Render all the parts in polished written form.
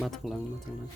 มาทางหลังมาทางหลัง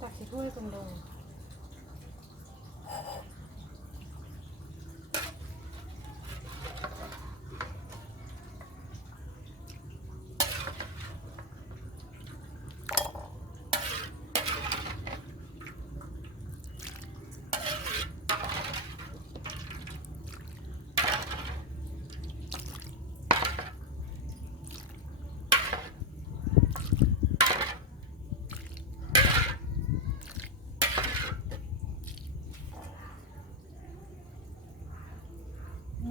ตักใส่ถ้วยคนลง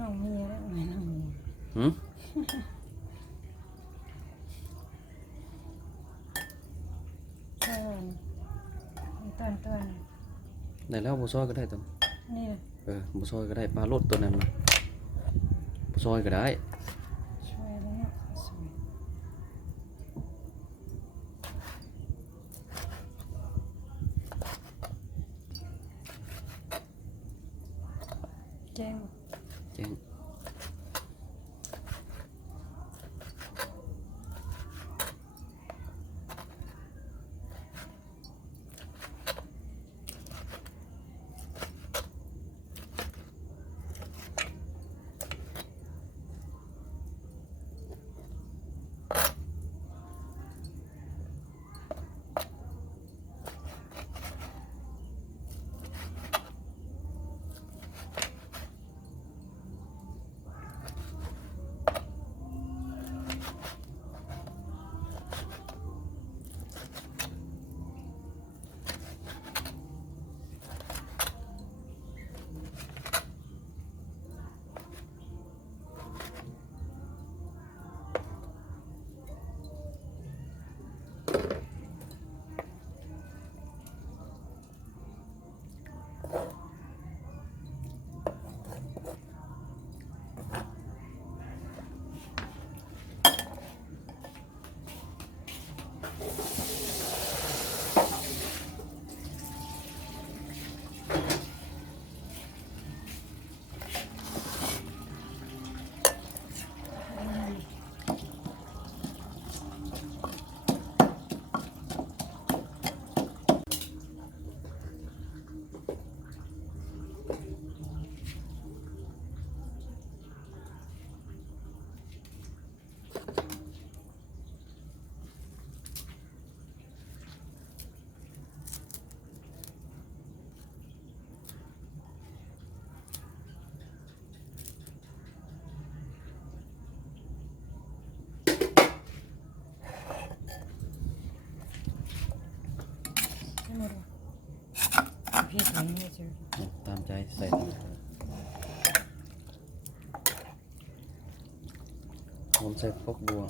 น้องเมียแล้วไงน้องเมีย หืม ต้นได้แล้วบ่ซอยก็ได้ตัว นี่เลย บ่ซอยก็ได้ปลาโลดตัวนั้นนะบ่ซอยก็ได้ ช่วยแล้วเนี่ยสวยแจ้ง แจ้งไม่หมดหรอพี่ทำนี่เจอ ตามใจใส่ หอมใส่พวกบัว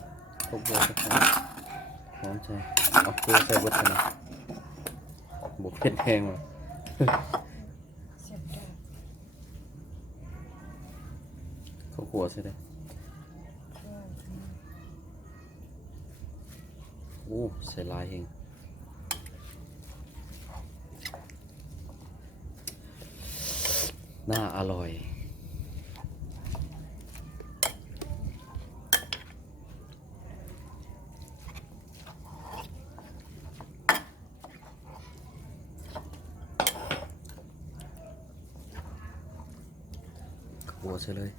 สักหน่อยหอมใส่เอาตัวใส่บดขนาดบวกเผ็ดแห้งว่ะ เสียบดอก ข้าวขัวใส่ได้ คั่ว โอ้ใส่ลายเองน่าอร่อยขัวใส่เลย